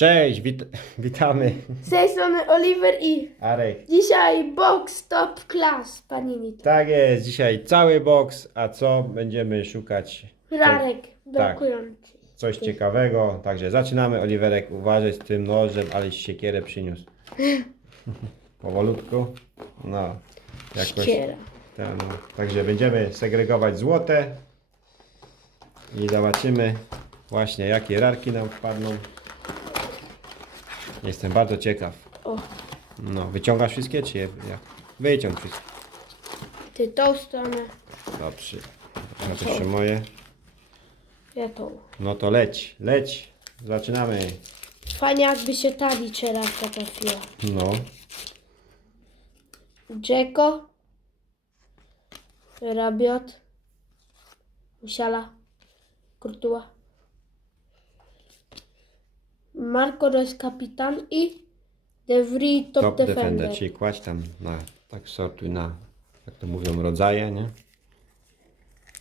Cześć, wit witamy. Z tej strony Oliver i Arek. dzisiaj box top class, panie Nito. Tak jest, dzisiaj cały box, a co będziemy szukać? Rarek brakujący. Coś ciekawego, także zaczynamy. Oliverek, uważaj z tym nożem, ale siekierę przyniósł. Powolutku. No, jakoś. Ściera. Ta, no. Także będziemy segregować złote i zobaczymy właśnie jakie rarki nam wpadną. Jestem bardzo ciekaw. O, No, wyciągasz wszystkie, czy je, jak? Wyciąg wszystkie. ty tą stronę, Dobrze. Ja też jeszcze moje. ja tą. No to leć, leć. Zaczynamy. Fajnie jakby się ta liczerarka trafiła. No. Dzeko, Rabiot, Musiala, Kurtua, Marco to jest kapitan i De Vries top, Top defender. defender, czyli kładź tam na, tak sortuj na, jak to mówią, rodzaje, nie?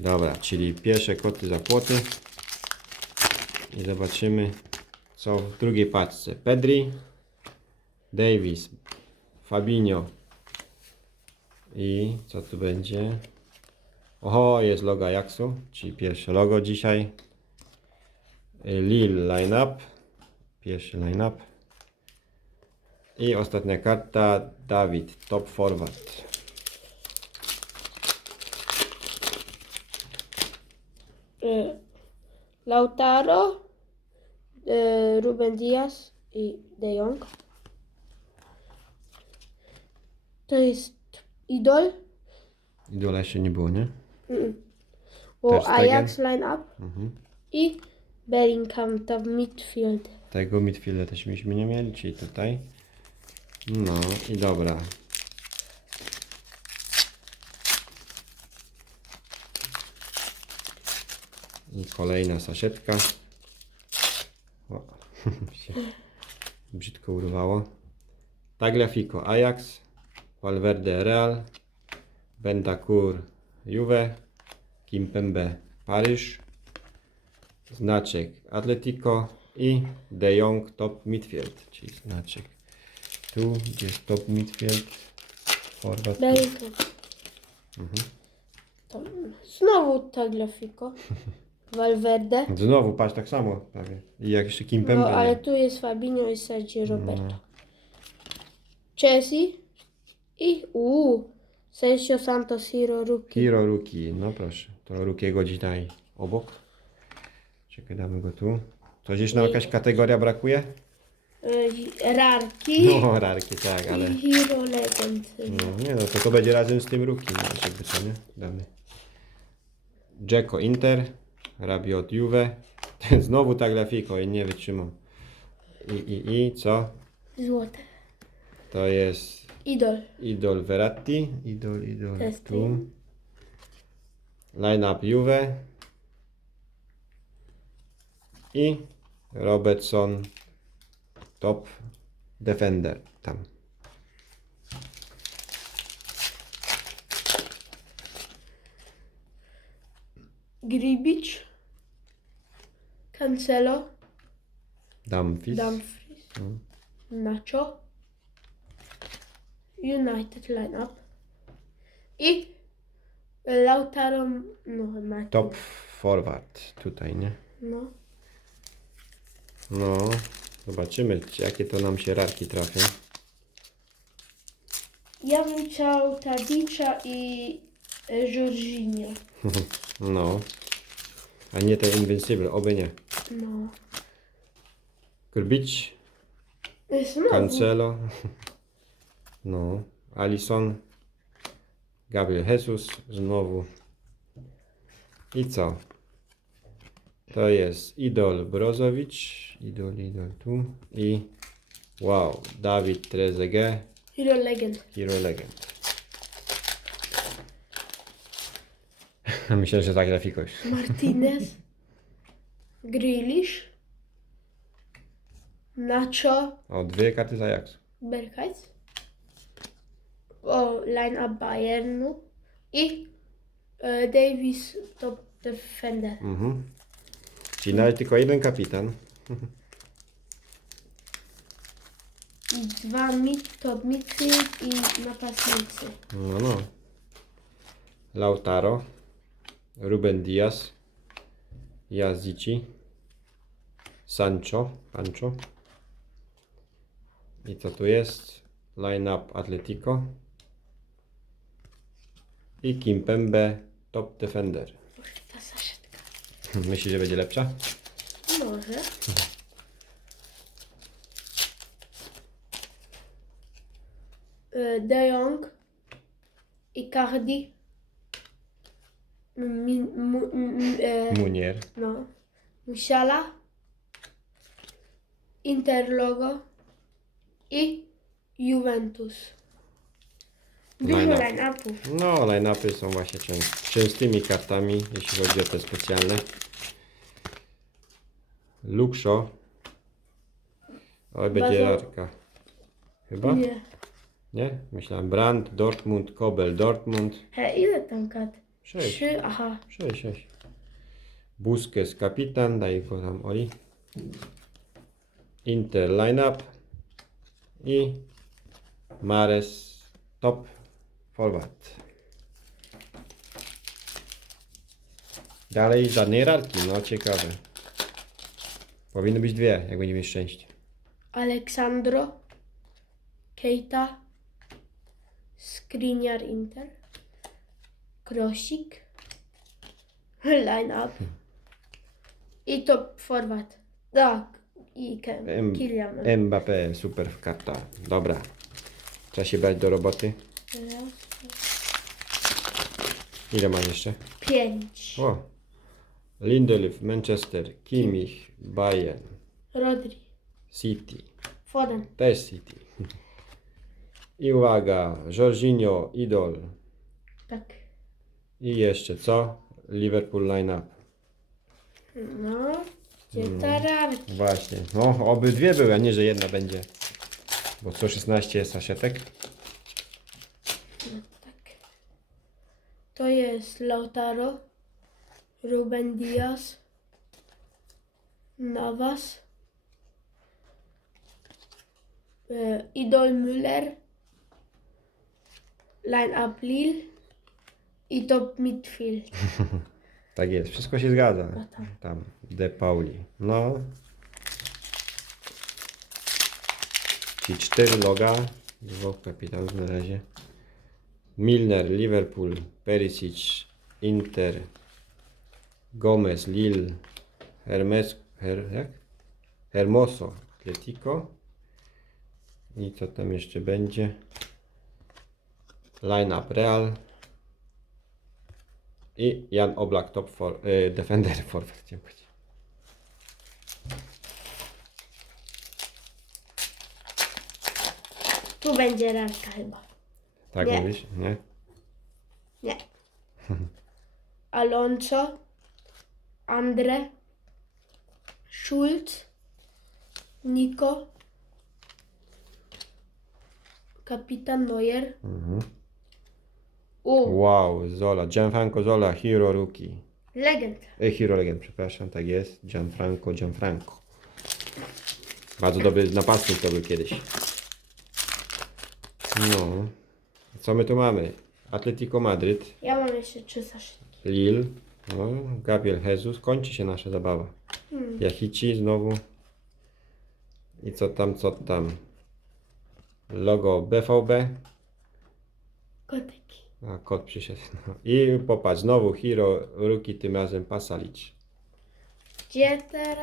Dobra, czyli pierwsze koty za płoty. I zobaczymy, co w drugiej paczce. Pedri, Davis, Fabinho i co tu będzie? Oho, jest logo Ajaxu, czyli pierwsze logo dzisiaj. Lille line-up, pierwszy line-up. I ostatnia karta, Dawid, top forward. Y, Lautaro, y, Ruben Diaz i De Jong. To jest idol, Idola jeszcze nie było, nie? Ter Stegen. Ajax line-up Mhm. i Bellingham to midfield. Tego midfielda też nie mieli, czyli tutaj. No i dobra. I kolejna saszetka. O, się brzydko urwało. Tagliafico Ajax, Valverde Real, Bentancur Juve, Kimpembe Paryż, znaczek Atletico i De Jong top midfield, czyli znaczek tu, gdzie jest top midfield, forward. Bellingham. To znowu Tagliafico. Valverde. Znowu patrz tak samo prawie. I jak jeszcze Kimpembe, No, ale nie? tu jest Fabinho i Sergio Roberto. Chelsea i uuu, Sergio Santos Hero Rookie. Hiro Ruki, no proszę, to Rukiego dzisiaj obok. Czekaj, damy go tu. Coś jeszcze na jakaś kategoria brakuje? Y, Rarki No, rarki, tak, ale... i Hero Legend. No, nie no, to to będzie razem z tym Ruki, no, jakby co, nie? Damy. Dzeko Inter, Rabiot Juve, znowu ta grafiko i nie wytrzymam. I, i, i, co? Złote. To jest Idol. Idol Verratti, Idol, Idol, Testing. tu. Line-up Juve. I Robertson, top defender, tam. Gribic. Cancelo. Dumfries. Dumfries. Mm. Nacho. United lineup. I Lautaro. No, Nacho. Top forward tutaj, nie? No. No, zobaczymy, czy- jakie to nam się rarki trafią. Ja bym chciał Tadicza i e, Jorginho. No. A nie te Invincible, oby nie. No. Krbić, Znowu. Cancelo. No. Alison. Gabriel Jesus. Znowu. I co? To jest Idol Brozowicz. Idol, Idol tu. I wow, Dawid Trezeguet. Hero Legend. Hero Legend. Myślę, że za grafikość. Martinez. Grealish. Nacho. O, dwie karty za Ajax. Berghuis. O, line-up Bayernu. I e, Davis top defender. Mhm. Czyli nawet tylko jeden kapitan. i dwa mid, top midfield i napastnicy. No, no. Lautaro, Ruben Diaz, Jazici, Sancho, Pancho. I co tu jest? Line-up Atletico. I Kimpembe, top defender. Myślisz, że będzie lepsza? Może. Y, De Jong, Icardi, Min, mu, m, e, Munier. no, Musiala, Interlogo i Juventus. Dużo Line-up. line-upów. No, line-upy są właśnie czę częstymi kartami, jeśli chodzi o te specjalne. Luxo. Oj, będzie Bardzo- rarka. Chyba? Nie. Nie? Myślałem Brand, Dortmund, Kobel, Dortmund. He, ile tam kat? 6, Trzy, aha. 6, 6. Busquets, kapitan, daj go tam Oli. Inter, line-up. I Mares, top forward. Dalej żadnej rarki, no ciekawe. Powinny być dwie, jak będziemy mieć szczęście. Aleksandro, Keita, Skriniar Inter, Krosik, line up i top forward. Tak, i Kem, Em- Kylian. Mbappé, super karta. Dobra. Trzeba się brać do roboty. Raz, Ile ma jeszcze? Pięć. O. Lindelöf, Manchester, Kimmich, Bayern, Rodri, City, Foden, też City. I uwaga, Jorginho, Idol. tak. I jeszcze co? Liverpool line-up. No, gdzie tararki? Właśnie. No, obydwie były, a nie, że jedna będzie. Bo 116 jest saszetek. No, tak. To jest Lautaro, Ruben Diaz, Navas, e, Idol Müller, line-up Lille i top midfield. Tak jest, wszystko się zgadza. Tam. Tam, De Pauli. No. Ci cztery loga, dwóch kapitanów na razie. Milner, Liverpool, Perisic, Inter, Gomez, Lille, Hermes, Her, jak? Hermoso, Atletico. I co tam jeszcze będzie? Line up Real. I Jan Oblak, top for, y, defender forward. chciałem powiedzieć. Tu będzie rarka chyba. Tak Nie. mówisz? Nie? Nie. Alonso, Andre, Schulz, Nico, kapitan Neuer. Mhm. U, Wow, Zola, Gianfranco Zola, Hero Rookie. legend. E, Hero Legend, przepraszam, tak jest. Gianfranco, Gianfranco. Bardzo dobry napastnik to był kiedyś. No. Co my tu mamy? Atletico Madryt, Ja mam jeszcze trzy zeszyty. Lille, no, Gabriel Jesus. Kończy się nasza zabawa. Hmm. Jachici znowu. I co tam, co tam? Logo BVB. Koteki. A kot przyszedł. No. I popatrz, znowu Hero Rookie, tym razem Pasalic. Gdzie te?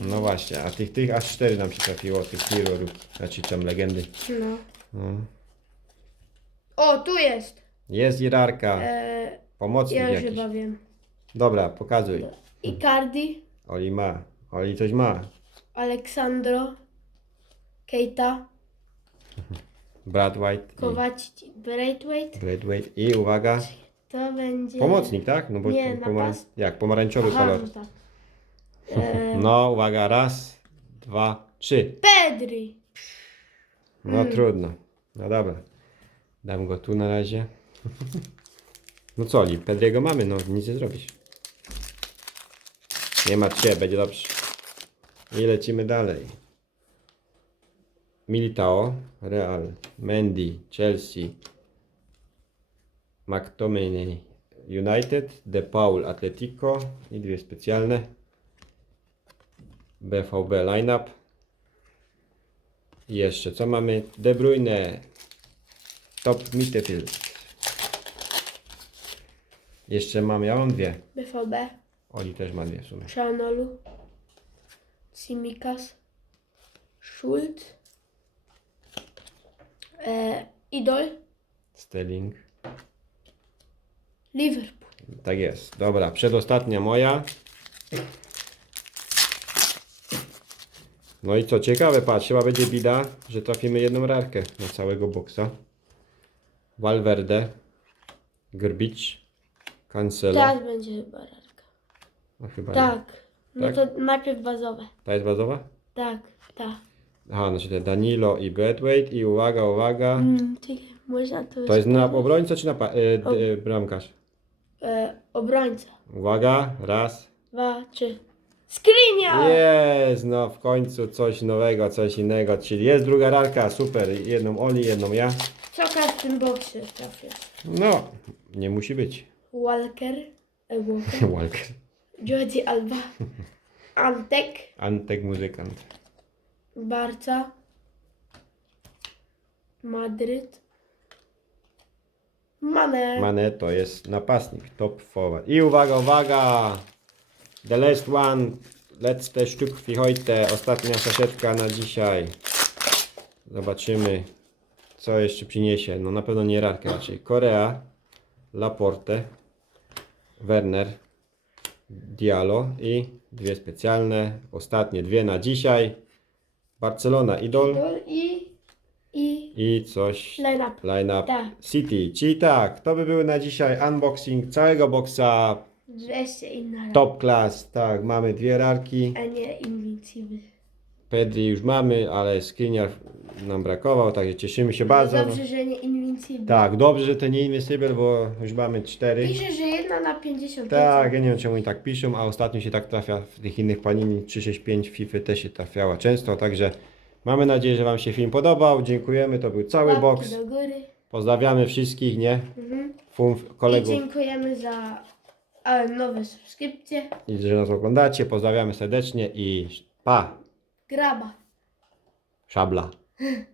No właśnie, a tych, tych aż cztery nam się trafiło, tych Hero Rookie. Znaczy tam legendy. No. No. O, tu jest. Jest Irarka, E, pomocnik ja już jakiś. chyba wiem. Dobra, pokazuj. Icardi, Oli ma. Oli coś ma. Aleksandro, Keita, Brad White Kowacic, Braithwaite. i Braithwaite. I uwaga, To będzie... pomocnik, tak? No bo Nie, to pomar- napast- jak pomarańczowy Aha, kolor. no tak. E, No, uwaga, raz, dwa, trzy. Pedri. No trudno. No dobra. Dam go tu na razie. No co, Li, Pedriego mamy, no nic nie zrobisz. Nie martw się, będzie dobrze. I lecimy dalej. Militao, Real, Mendy, Chelsea, McTominay, United, De Paul, Atletico i dwie specjalne. BVB lineup. I jeszcze co mamy? De Bruyne, top midfield. Jeszcze mam, ja mam dwie. BVB, Oli też ma dwie w sumie. Szanolu, Simikas, Schulz, e, Idol, Sterling. Liverpool. Tak jest. Dobra, przedostatnia moja. No i co ciekawe, patrz, chyba będzie bida, że trafimy jedną rarkę na całego boksa. Valverde, Grbic, Cancelo. Teraz będzie chyba rarka. No chyba. Tak. No Tak? to najpierw bazowe. Ta jest bazowa? Tak, tak. Aha, znaczy te Danilo i Bedwait i uwaga, uwaga. Mm, czekaj, można to To jest na obrońcę czy na pa- e, d- e, bramkarz? e, obrońca. Uwaga, raz. Dwa, trzy. Skrinia! Jest, no w końcu coś nowego, coś innego, czyli jest druga rarka, super, jedną Oli, jedną ja. Co w tym boksie trafia? No, nie musi być. Walker, e, Walker, Walker. Jordi Alba, Antek, Antek muzykant. Barca, Madryt, Mane, Mane to jest napastnik, top forward. I uwaga, uwaga! The last one, letzte Stück für heute, ostatnia saszetka na dzisiaj. Zobaczymy, co jeszcze przyniesie. No na pewno nie rarkę raczej. Korea, Laporte, Werner, Diallo i dwie specjalne, ostatnie dwie na dzisiaj. Barcelona, Idol i, i i coś line-up. Line-up Tak. City. Czyli tak, to by były na dzisiaj unboxing całego inna top class. Tak, mamy dwie rarki. a nie Invincible. Pedri już mamy, ale skriniar nam brakował, także cieszymy się bardzo. Dobrze, że nie Invincible. Tak, dobrze, że to nie Invincible, bo już mamy cztery. Pisze, że jedna na 50. Tak, ja nie wiem czemu oni tak piszą, a ostatnio się tak trafia w tych innych panini 365 FIFA też się trafiała często, także mamy nadzieję, że Wam się film podobał. Dziękujemy, to był cały Łapki box. do góry. Pozdrawiamy wszystkich, nie? Mhm. Fum, I kolegów. dziękujemy za e, nowe subskrypcje. i że nas oglądacie. Pozdrawiamy serdecznie i pa! Graba. Șabla.